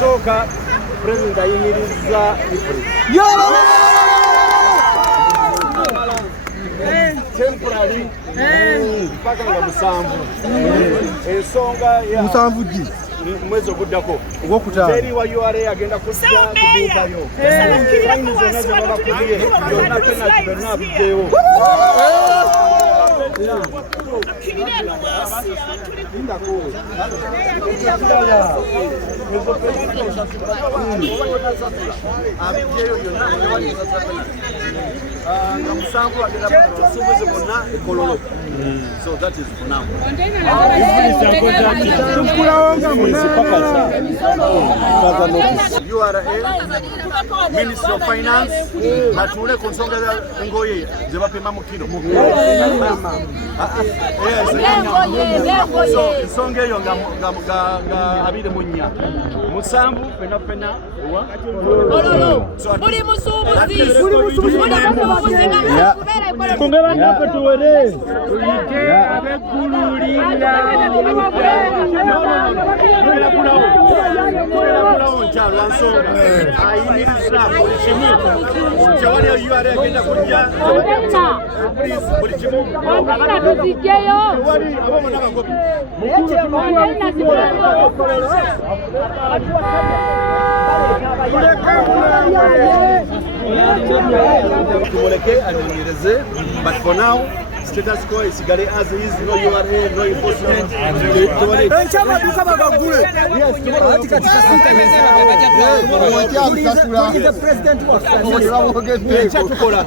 Soka President ayimiriza temporary mpaka nga musanvu ensonga ya musanvu ddi mwezi oguddako ogwokutaano teri wa URA agenda kujja kuduukayo zonna zebabakubiye byonna penalty byonna abiddeyo So that is for now. URA, Ministry of Finance, batule konsonga ngoye zebapima mu kilo. So nsonga eyo nga abire munya. Musambu pena Buli musubuzi kungera ngako tuwere uyite abekululira nkyalo nsonga ayimiriza buli kimu kyewali URA agenda kujja buli kimu wali abomu n'abagobi tumuleke anyonyereze, but for now status quo isigale as is, no URA, no enforcement. Enchamaduka bagagule. Yes, katika president was tukola